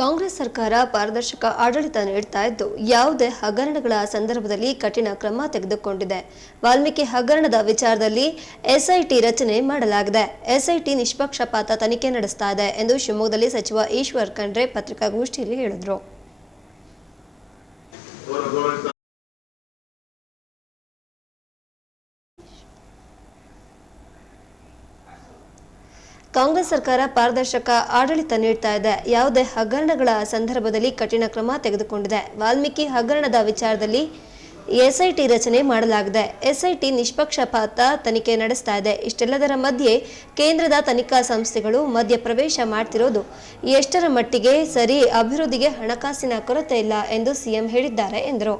ಕಾಂಗ್ರೆಸ್ ಸರ್ಕಾರ ಪಾರದರ್ಶಕ ಆಡಳಿತ ನೀಡ್ತಾ ಇದ್ದು, ಯಾವುದೇ ಹಗರಣಗಳ ಸಂದರ್ಭದಲ್ಲಿ ಕಠಿಣ ಕ್ರಮ ತೆಗೆದುಕೊಂಡಿದೆ. ವಾಲ್ಮೀಕಿ ಹಗರಣದ ವಿಚಾರದಲ್ಲಿ ಎಸ್ಐಟಿ ರಚನೆ ಮಾಡಲಾಗಿದೆ. ಎಸ್ಐಟಿ ನಿಷ್ಪಕ್ಷಪಾತ ತನಿಖೆ ನಡೆಸ್ತಾ ಇದೆ ಎಂದು ಶಿವಮೊಗ್ಗದಲ್ಲಿ ಸಚಿವ ಈಶ್ವರ್ ಖಂಡ್ರೆ ಪತ್ರಿಕಾಗೋಷ್ಠಿಯಲ್ಲಿ ಹೇಳಿದರು. ಕಾಂಗ್ರೆಸ್ ಸರ್ಕಾರ ಪಾರದರ್ಶಕ ಆಡಳಿತ ನೀಡ್ತಾ ಇದೆ. ಯಾವುದೇ ಹಗರಣಗಳ ಸಂದರ್ಭದಲ್ಲಿ ಕಠಿಣ ಕ್ರಮ ತೆಗೆದುಕೊಂಡಿದೆ. ವಾಲ್ಮೀಕಿ ಹಗರಣದ ವಿಚಾರದಲ್ಲಿ ಎಸ್ಐಟಿ ರಚನೆ ಮಾಡಲಾಗಿದೆ. ಎಸ್ಐಟಿ ನಿಷ್ಪಕ್ಷಪಾತ ತನಿಖೆ ನಡೆಸ್ತಾ ಇದೆ. ಇಷ್ಟೆಲ್ಲದರ ಮಧ್ಯೆ ಕೇಂದ್ರದ ತನಿಖಾ ಸಂಸ್ಥೆಗಳು ಮಧ್ಯ ಪ್ರವೇಶ ಮಾಡ್ತಿರೋದು ಎಷ್ಟರ ಮಟ್ಟಿಗೆ ಸರಿ, ಅಭಿವೃದ್ಧಿಗೆ ಹಣಕಾಸಿನ ಕೊರತೆ ಇಲ್ಲ ಎಂದು ಸಿಎಂ ಹೇಳಿದ್ದಾರೆ ಎಂದರು.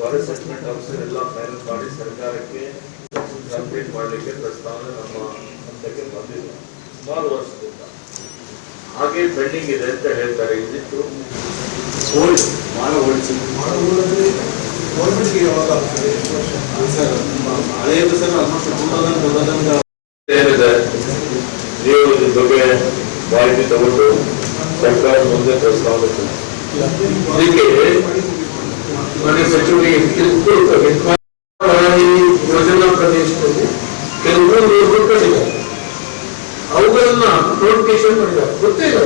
ಫಾರೆಸ್ಟ್ ಸೆಟ್ಲ್ಮೆಂಟ್ ಆಫೀಸರ್ ಎಲ್ಲ ಫೈನಲ್ ಮಾಡಿ ಸರ್ಕಾರಕ್ಕೆ ಕಂಪ್ಲೀಟ್ ಮಾಡಲಿಕ್ಕೆ ಪ್ರಸ್ತಾವನೆ ನಮ್ಮ ಹಂತಕ್ಕೆ ಬಂದಿಲ್ಲ ಸುಮಾರು ವರ್ಷದಿಂದ ಹಾಗೆ ಪೆಂಡಿಂಗ್ ಇದೆ ಅಂತ ಹೇಳ್ತಾರೆ. ಇದಿತ್ತು ಓಲ್ಡ್ ಓಲ್ಡ್ ಗೌರ್ಮೆಂಟ್ಗೆ ಯಾವಾಗ ಆಗ್ತದೆ? ಸರ್. ಹಳೆಯದು sir almost two thousand two thousand ಏನಿದೆ? ನೀವು ಇದ್ರ ಬಗ್ಗೆ ಮಾಹಿತಿ ತಗೊಂಡು ಸರ್ಕಾರ ಮುಂದೆ ಪ್ರಸ್ತಾವನೆ. ಇದಕ್ಕೆ ನೋಟಿಫಿಕೇಶನ್ ಮಾಡಿದ್ದಾರೆ ಗೊತ್ತೇ ಇಲ್ಲ.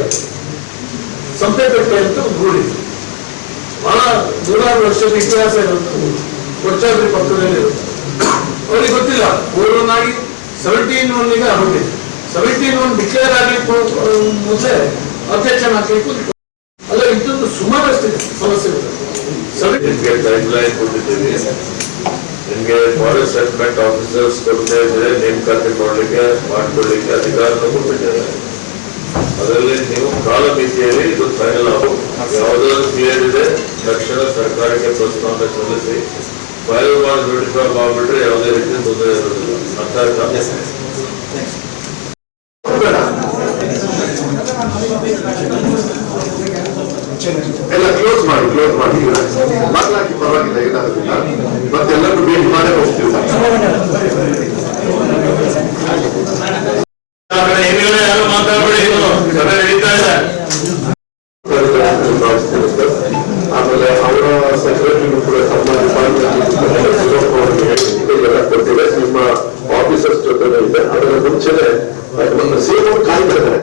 ಸಂಪೆಕಟ್ಟೆ ಅಂತ ಒಂದು ಊರಿದೆ ಬಹಳ ನೂರಾರು ವರ್ಷದ ಇತಿಹಾಸ ಇರುವಂತ ಕೊಚ್ಚಾದ್ರಿ ಪಕ್ಕದಲ್ಲಿ ಇರುತ್ತೆ. ಅವ್ರಿಗೆ ಗೊತ್ತಿಲ್ಲ. ಊರನ್ನಾಗಿ ಸೆವೆಂಟೀನ್ ಒನ್ಗೆ ಆಗಿದೆ ಸೆವೆಂಟೀನ್ ಒನ್ ಡಿಕ್ಲೇರ್ ಆಗ್ಲಿಕ್ಕೆ ಮುಂದೆ ಅಧ್ಯಕ್ಷನಾಗಲಿಕ್ಕೂ ಅಲ್ಲ ಇದೊಂದು ಸುಮಾರಷ್ಟು ಸಮಸ್ಯೆಗಳು ನಿಮಗೆ ಗೈಡ್ ಲೈನ್ ಕೊಟ್ಟಿದ್ದೀವಿ ನಿಮಗೆ ಫಾರೆಸ್ಟ್ ಸೆಟ್ಮೆಂಟ್ ಆಫೀಸರ್ಸ್ ಕೊಡ್ತಾ ಇದ್ರೆ ನೇಮಕಾತಿ ಮಾಡಲಿಕ್ಕೆ ಮಾಡ್ಕೊಳ್ಳಿಕ್ಕೆ ಅಧಿಕಾರನ ಕೊಟ್ಟಿದ್ದಾರೆ ಅದರಲ್ಲಿ ನೀವು ಕಾಲಮಿತಿಯಲ್ಲಿ ಇದು ಫೈನಲ್ ಯಾವುದಾದ್ರು ಕ್ಲಿಯರ್ ಇದೆ ತಕ್ಷಣ ಸರ್ಕಾರಕ್ಕೆ ಪ್ರಸ್ತಾವನೆ ಸಲ್ಲಿಸಿ ಫೈಲ್ ಮಾಡಿ ನೋಟಿಫೈ ಮಾಡ್ಬಿಟ್ರೆ ಯಾವುದೇ ರೀತಿ ತೊಂದರೆ ಇರೋದಿಲ್ಲ ಆಯ್ತಾ ಎಲ್ಲ ಕ್ಲೋಸ್ ಮಾಡಿ ಮಕ್ಕಳಾಗಿ ಪರವಾಗಿಲ್ಲ ಏನಾಗೋದಿಲ್ಲ. ಮತ್ತೆಲ್ಲರೂ ಭೇಟಿ ಮಾಡೇ ಹೋಗ್ತೀವಿ ಏನಿಲ್ಲ ಯಾರು ಮಾತಾಡಬೇಡಿ ಸಭೆ ನಡೀತಾ ಇದೆ ಆಮೇಲೆ ಅವರ ಸೆಕ್ರೆಟರಿಗೂ ಕೂಡ ತಮ್ಮ ಡಿಪಾರ್ಟ್ಮೆಂಟ್ ಎಲ್ಲ ಕೊಟ್ಟಿದೆ ನಿಮ್ಮ ಆಫೀಸರ್ಸ್ ಜೊತೆ ಇದೆ ಅದರ ಮುಂಚೆನೆ ಒಂದು ಸೇವೆ ಕಾಯ್ತಾ ಇದ್ದಾರೆ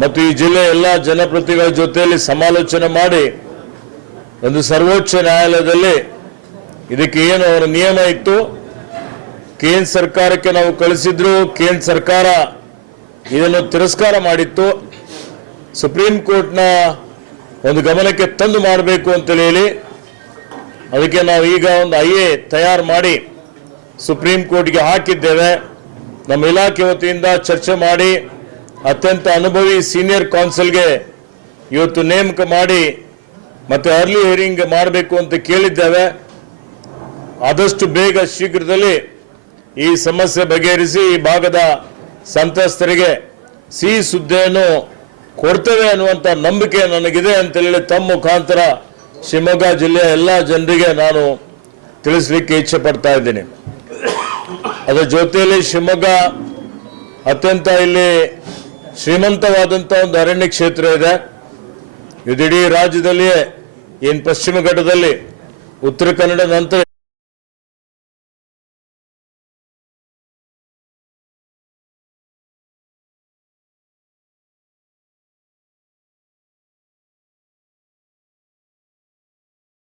ಮತ್ತು ಈ ಜಿಲ್ಲೆ ಎಲ್ಲ ಜನಪ್ರತಿನಿಧಿಗಳ ಜೊತೆಯಲ್ಲಿ ಸಮಾಲೋಚನೆ ಮಾಡಿ ಒಂದು ಸರ್ವೋಚ್ಚ ನ್ಯಾಯಾಲಯದಲ್ಲಿ ಇದಕ್ಕೆ ಏನು ಅವರ ನಿಯಮ ಇತ್ತು? ಕೇಂದ್ರ ಸರ್ಕಾರಕ್ಕೆ ನಾವು ಕಳಿಸಿದ್ರು, ಕೇಂದ್ರ ಸರ್ಕಾರ ಇದನ್ನು ತಿರಸ್ಕಾರ ಮಾಡಿತ್ತು. ಸುಪ್ರೀಂ ಕೋರ್ಟ್ನ ಒಂದು ಗಮನಕ್ಕೆ ತಂದು ಮಾಡಬೇಕು ಅಂತೇಳಿ ಹೇಳಿ ಅದಕ್ಕೆ ನಾವು ಈಗ ಒಂದು ಐ ಎ ತಯಾರು ಮಾಡಿ ಸುಪ್ರೀಂ ಕೋರ್ಟ್ಗೆ ಹಾಕಿದ್ದೇವೆ. ನಮ್ಮ ಇಲಾಖೆ ವತಿಯಿಂದ ಚರ್ಚೆ ಮಾಡಿ ಅತ್ಯಂತ ಅನುಭವಿ ಸೀನಿಯರ್ ಕೌನ್ಸಿಲ್ಗೆ ಇವತ್ತು ನೇಮಕ ಮಾಡಿ ಮತ್ತೆ ಅರ್ಲಿ ಹಿಯರಿಂಗ್ ಮಾಡಬೇಕು ಅಂತ ಕೇಳಿದ್ದೇವೆ. ಆದಷ್ಟು ಬೇಗ ಶೀಘ್ರದಲ್ಲಿ ಈ ಸಮಸ್ಯೆ ಬಗೆಹರಿಸಿ ಈ ಭಾಗದ ಸಂತ್ರಸ್ತರಿಗೆ ಸಿಹಿ ಸುದ್ದಿಯನ್ನು ಕೊಡ್ತೇವೆ ಅನ್ನುವಂಥ ನಂಬಿಕೆ ನನಗಿದೆ ಅಂತೇಳಿ ತಮ್ಮ ಮುಖಾಂತರ ಶಿವಮೊಗ್ಗ ಜಿಲ್ಲೆಯ ಎಲ್ಲ ಜನರಿಗೆ ನಾನು ತಿಳಿಸ್ಲಿಕ್ಕೆ ಇಚ್ಛೆ ಪಡ್ತಾ ಇದ್ದೀನಿ. ಅದರ ಜೊತೆಯಲ್ಲಿ ಶಿವಮೊಗ್ಗ ಅತ್ಯಂತ ಇಲ್ಲಿ ಶ್ರೀಮಂತವಾದಂಥ ಒಂದು ಅರಣ್ಯ ಕ್ಷೇತ್ರ ಇದೆ. ಇದಿಡೀ ರಾಜ್ಯದಲ್ಲಿಯೇ ಏನು ಪಶ್ಚಿಮ ಘಟ್ಟದಲ್ಲಿ ಉತ್ತರ ಕನ್ನಡ ನಂತರ